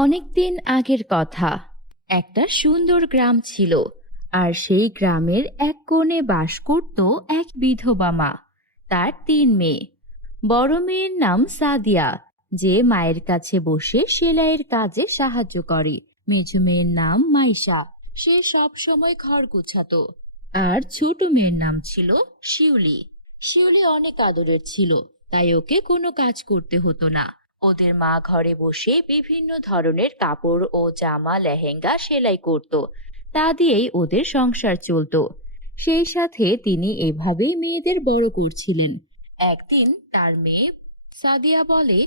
অনেকদিন আগের কথা। একটা সুন্দর গ্রাম ছিল, আর সেই গ্রামের এক কোণে বাস করত এক বিধবা মা। তার 3 মেয়ে। বড় মেয়ের নাম সাদিয়া, যে মায়ের কাছে বসে সেলাইয়ের কাজে সাহায্য করে। মেঝো মেয়ের নাম মাইশা, সে সব সময় ঘর গুছাতো। আর ছোট মেয়ের নাম ছিল শিউলি। শিউলি অনেক আদরের ছিল, তাই ওকে কোনো কাজ করতে হতো না। ওদের মা ঘরে বসে বিভিন্ন ধরনের কাপড় ও জামা লেহেঙ্গা সেলাই করত, তা দিয়েই ওদের সংসার চলতো। সেই সাথে তিনি এভাবেই মেয়েদের বড় করছিলেন। একদিন তার মেয়ে সাদিয়া বলে,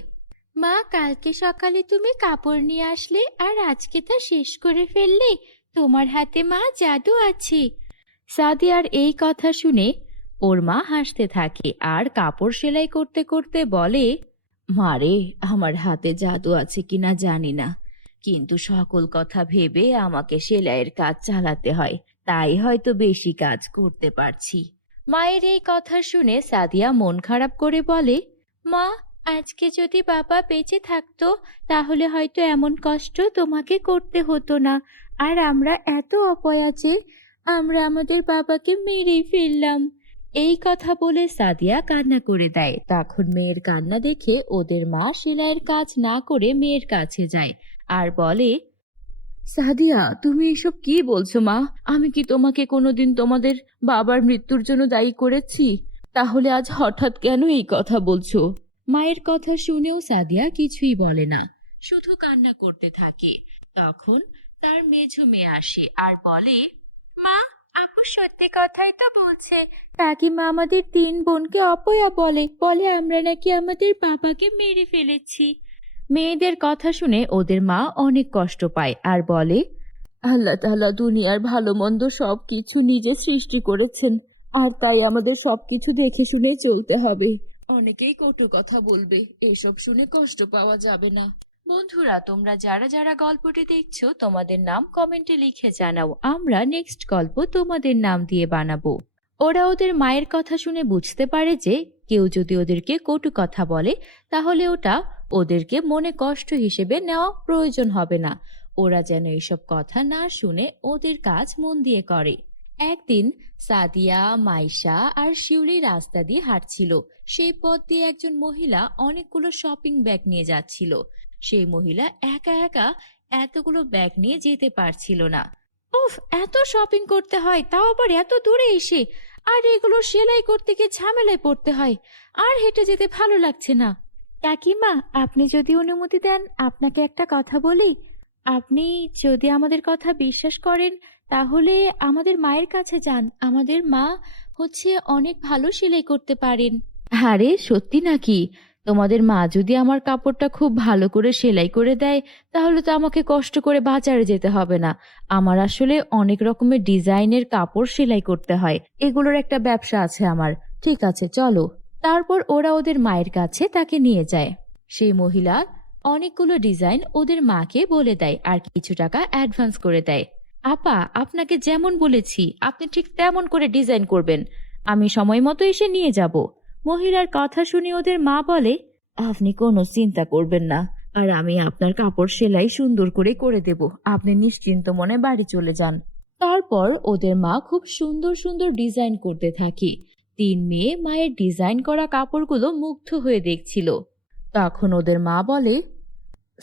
মা, কালকে সকালে তুমি কাপড় নিয়ে আসলে আর আজকে তা শেষ করে ফেললে। তোমার হাতে মা জাদু আছে। সাদিয়ার এই কথা শুনে ওর মা হাসতে থাকে আর কাপড় সেলাই করতে করতে বলে, মারে, আমার হাতে জাদু আছে কিনা জানি না, কিন্তু সকল কথা ভেবে আমাকে সেলাইয়ের কাজ চালাতে হয়, তাই হয়তো বেশি কাজ করতে পারছি। মায়ের এই কথা শুনে সাদিয়া মন খারাপ করে বলে, মা, আজকে যদি বাবা বেঁচে থাকতো তাহলে হয়তো এমন কষ্ট তোমাকে করতে হতো না। আর আমরা এত অপয়া যে আমরা আমাদের বাবাকে মেরেই ফেললাম। এই কথা বলে সাদিয়া কান্না করে দেয়। তখন মেয়ের কান্না দেখে ওদের মা সেলাইয়ের কাজ না করে মেয়ের কাছে যায় আর বলে, সাদিয়া, তুমি এসব কি বলছো মা? আমি কি তোমাকে কোনোদিন তোমাদের বাবার মৃত্যুর জন্য দায়ী করেছি? তাহলে আজ হঠাৎ কেন এই কথা বলছো? মায়ের কথা শুনেও সাদিয়া কিছুই বলে না, শুধু কান্না করতে থাকে। তখন তার মেঝো মেয়ে আসে আর বলে, মা, আপু সত্যি কথাই তো বলছে। কাকিমা আমাদের 3 বোনকে অপয়া বলে বলে আমরা নাকি আমাদের বাবাকে মেরে ফেলেছি। মেয়েদের কথা শুনে ওদের মা অনেক কষ্ট পায় আর বলে, আল্লাহ তাআলা দুনিয়ার ভালো মন্দ সব কিছু নিজে সৃষ্টি করেছেন, আর তাই আমাদের সবকিছু দেখে শুনেই চলতে হবে। অনেকেই কটু কথা বলবে, এসব শুনে কষ্ট পাওয়া যাবে না। বন্ধুরা, তোমরা যারা যারা গল্পটি দেখছো তোমাদের নাম কমেন্টে লিখে জানাও, আমরা নেক্সট গল্প তোমাদের নাম দিয়ে বানাবো। ওরা ওদের মায়ের কথা শুনে বুঝতে পারে যে কেউ যদি ওদেরকে কটু কথা বলে তাহলে ওটা ওদেরকে মনে কষ্ট হিসেবে নেওয়া প্রয়োজন হবে না। ওরা যেন এসব কথা না শুনে ওদের কাজ মন দিয়ে করে। একদিন সাদিয়া, মাইশা আর শিউলি রাস্তা দিয়ে হাঁটছিল। সেই পথ দিয়ে একজন মহিলা অনেকগুলো শপিং ব্যাগ নিয়ে যাচ্ছিল। সেই মহিলা একা একা এতগুলো ব্যাগ নিয়ে যেতে পারছিল না। উফ, এত শপিং করতে হয়, তাও আবার এত দূরে এসে, আর এগুলো সেলাই করতে গিয়ে ঝামেলায় পড়তে হয়, আর হেঁটে যেতে ভালো লাগছে না। কাকিমা, আপনি যদি অনুমতি দেন আপনাকে একটা কথা বলি। আপনি যদি আমাদের কথা বিশ্বাস করেন তাহলে আমাদের মায়ের কাছে যান। আমাদের মা অনেক ভালো সেলাই করতে পারেন। আরে সত্যি নাকি? তোমাদের মা যদি আমার কাপড়টা খুব ভালো করে সেলাই করে দেয় তাহলে তো আমাকে কষ্ট করে বাজারে যেতে হবে না। আমার আসলে অনেক রকমের ডিজাইনের কাপড় সেলাই করতে হয়, এগুলোর একটা ব্যবসা আছে আমার। ঠিক আছে, চলো। তারপর ওরা ওদের মায়ের কাছে তাকে নিয়ে যায়। সেই মহিলা অনেকগুলো ডিজাইন ওদের মাকে বলে দেয় আর কিছু টাকা অ্যাডভান্স করে দেয়। আপা, আপনাকে যেমন বলেছি আপনি ঠিক তেমন করে ডিজাইন করবেন, আমি সময় মতো এসে নিয়ে যাব। মহিলার কথা শুনে ওদের মা বলে, আপনি কোনো চিন্তা করবেন না, আর আমি আপনার কাপড় সেলাই সুন্দর করে করে দেব, আপনি নিশ্চিন্ত মনে বাড়ি চলে যান। তারপর ওদের মা খুব সুন্দর সুন্দর ডিজাইন করতে থাকে। 3 মেয়ে মায়ের ডিজাইন করা কাপড়গুলো মুগ্ধ হয়ে দেখছিল। তখন ওদের মা বলে,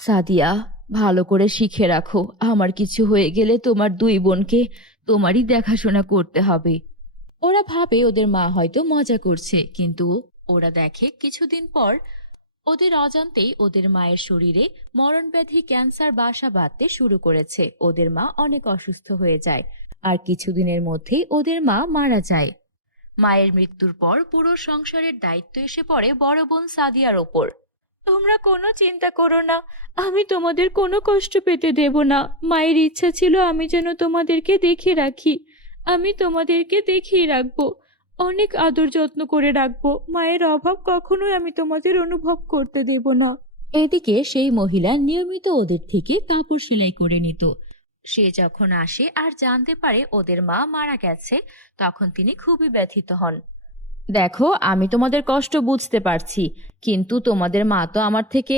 সাদিয়া, ভালো করে শিখে রাখো, আমার কিছু হয়ে গেলে তোমার 2 বোনকে তোমারই দেখাশোনা করতে হবে। ওরা ভাবে ওদের মা হয়তো মজা করছে, কিন্তু ওরা দেখে কিছুদিন পর ওদের অজান্তেই ওদের মায়ের শরীরে মরণব্যাধি ক্যান্সার বাসা বাঁধতে শুরু করেছে। ওদের মা অনেক অসুস্থ হয়ে যায়, আর কিছুদিনের মধ্যেই ওদের মা মারা যায়। মায়ের মৃত্যুর পর পুরো সংসারের দায়িত্ব এসে পড়ে বড় বোন সাদিয়ার ওপর। তোমরা কোনো চিন্তা করো না, আমি তোমাদের কোনো কষ্ট পেতে দেব না। মায়ের ইচ্ছা ছিল আমি যেন তোমাদেরকে দেখে রাখি, আমি তোমাদেরকে দেখিয়ে রাখবো, অনেক আদর যত্ন করে রাখবো। মায়ের অভাব কখনোই আমি তোমাদের অনুভব করতে দেব না। এদিকে সেই মহিলা নিয়মিত ওদের থেকে কাপড় সেলাই করে নিত। সে যখন আসে আর জানতে পারে ওদের মা মারা গেছে, তখন তিনি খুবই ব্যথিত হন। দেখো, আমি তোমাদের কষ্ট বুঝতে পারছি, কিন্তু তোমাদের মা তো আমার থেকে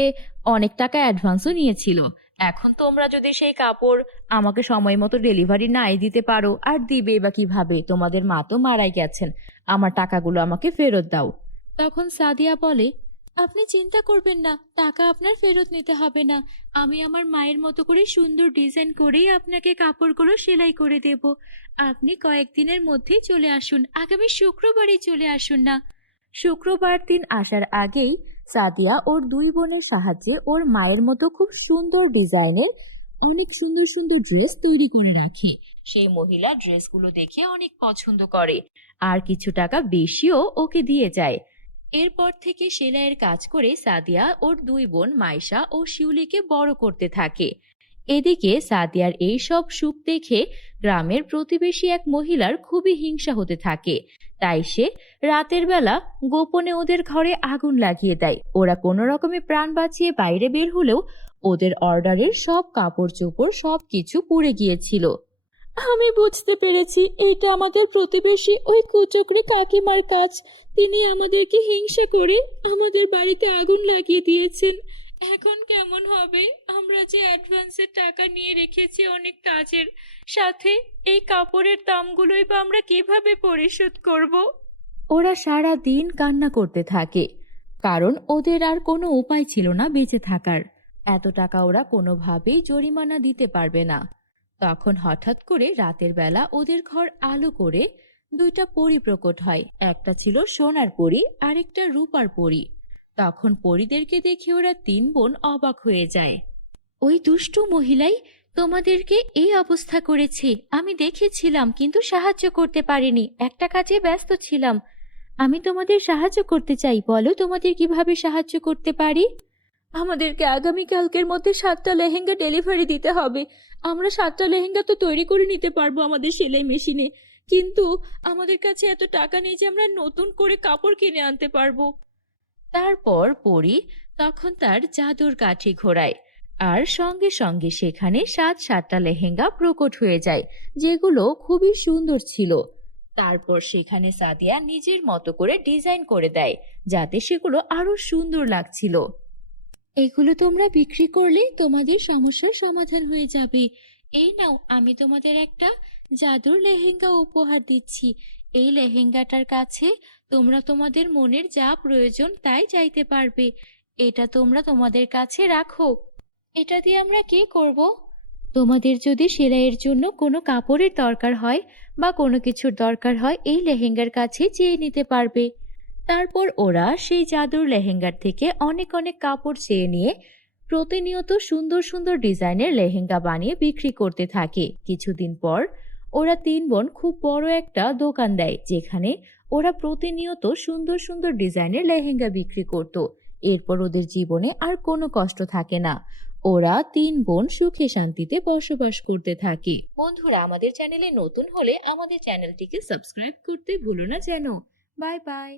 অনেক টাকা অ্যাডভান্সও নিয়েছিল। এখন তোমরা যদি সেই কাপড় আমাকে সময় মতো ডেলিভারি নাই দিতে পারো, আর দিবে বা কিভাবে? তোমাদের মা তো মারাই গেছেন, আমার টাকাগুলো আমাকে ফেরত দাও। তখন সাদিয়া বলে, আপনি চিন্তা করবেন না, টাকা আপনার ফেরত নিতে হবে না। আমি আমার মায়ের মতো করে সুন্দর ডিজাইন করেই আপনাকে কাপড়গুলো সেলাই করে দেব। আপনি কয়েকদিনের মধ্যেই চলে আসুন, আগামী শুক্রবারই চলে আসুন না। শুক্রবার দিন আসার আগেই সাদিয়া ওর দুই বোনের সাহায্যে ওর মায়ের মতো খুব সুন্দর ডিজাইনের অনেক সুন্দর সুন্দর ড্রেস তৈরি করে রাখে। সেই মহিলা ড্রেসগুলো দেখে অনেক পছন্দ করে আর কিছু টাকা বেশিও ওকে দিয়ে যায়। এরপর থেকে সেলাইয়ের কাজ করে সাদিয়া ওর দুই বোন মাইশা ও শিউলিকে বড় করতে থাকে। এদিকে সাদিয়ার এই সব সুখ দেখে গ্রামের প্রতিবেশী এক মহিলার খুবই হিংসা হতে থাকে। তাই সে রাতের বেলা গোপনে ওদের ঘরে আগুন লাগিয়ে দেয়। ওরা কোনো রকমে প্রাণ বাঁচিয়ে বাইরে বের হলেও ওদের অর্ডারের সব কাপড় চোপড় সবকিছু পুড়ে গিয়েছিল। আমি বুঝতে পেরেছি, এটা আমাদের প্রতিবেশী ওই কুচক্রী কাকিমার কাজ। তিনি আমাদেরকে হিংসা করে আমাদের বাড়িতে আগুন লাগিয়ে দিয়েছেন। এখন কেমন হবে? আমরা যে অ্যাডভান্সের টাকা নিয়ে রেখেছি অনেক কাজের, সাথে এই কাপড়ের দামগুলোই বা আমরা কিভাবে পরিশোধ করব? ওরা সারা দিন কান্না করতে থাকে, কারণ ওদের আর কোনো উপায় ছিল না বেঁচে থাকার। এত টাকা ওরা কোনোভাবেই জরিমানা দিতে পারবে না। তখন হঠাৎ করে রাতের বেলা ওদের ঘর আলো করে দুইটা পরী প্রকট হয়। একটা ছিল সোনার পরী, আরেকটা রূপার পরী। তখন পরীদেরকে দেখে ওরা তিন বোন অবাক হয়ে যায়। ওই দুষ্টু মহিলাই তোমাদেরকে এই অবস্থা করেছে। আমি দেখেছিলাম, কিন্তু সাহায্য করতে পারিনি, একটা কাজে ব্যস্ত ছিলাম। আমি তোমাদের সাহায্য করতে চাই, বলো তোমাদের কিভাবে সাহায্য করতে পারি? আমাদেরকে আগামীকালকের মধ্যে 7টা লেহেঙ্গা ডেলিভারি দিতে হবে। আমরা 7টা লেহেঙ্গা তো তৈরি করে নিতে পারবো আমাদের সেলাই মেশিনে, কিন্তু আমাদের কাছে এত টাকা নেই যে আমরা নতুন করে কাপড় কিনে আনতে পারবো। তারপর পরী তখন তার জাদুর কাঠি ঘোরায়, আর সঙ্গে সঙ্গে সেখানে 7টা লেহেঙ্গা প্রকট হয়ে যায়, যেগুলো খুবই সুন্দর ছিল। তারপর সেখানে সাদিয়া নিজের মতো করে ডিজাইন করে দেয়, যাতে সেগুলো আরো সুন্দর লাগছিল। এগুলো তোমরা বিক্রি করলে তোমাদের সমস্যার সমাধান হয়ে যাবে। এই নাও, আমি তোমাদের একটা জাদুর লেহেঙ্গা উপহার দিচ্ছি। এই লেহেঙ্গাটার কাছে তোমরা তোমাদের মনের যা প্রয়োজন তাই চাইতে পারবে। এটা তোমরা তোমাদের কাছে রাখো। এটা দিয়ে আমরা কি করব? তোমাদের যদি সেলাইয়ের জন্য কোনো কাপড়ের দরকার হয় বা কোনো কিছুর দরকার হয়, এই লেহেঙ্গার কাছে চেয়ে নিতে পারবে। তারপর ওরা সেই জাদুর লেহেঙ্গার থেকে অনেক অনেক কাপড় চেয়ে নিয়ে প্রতিনিয়ত সুন্দর সুন্দর ডিজাইনের লেহেঙ্গা বানিয়ে বিক্রি করতে থাকে। কিছুদিন পর ওরা তিন বোন খুব বড় একটা দোকান দেয়, যেখানে ওরা প্রতিনিয়ত সুন্দর সুন্দর ডিজাইনের লেহেঙ্গা বিক্রি করত। এরপর ওদের জীবনে আর কোনো কষ্ট থাকে না। ওরা তিন বোন সুখে শান্তিতে বসবাস করতে থাকে। বন্ধুরা, আমাদের চ্যানেলে নতুন হলে আমাদের চ্যানেলটিকে সাবস্ক্রাইব করতে ভুলো না যেন। Bye bye.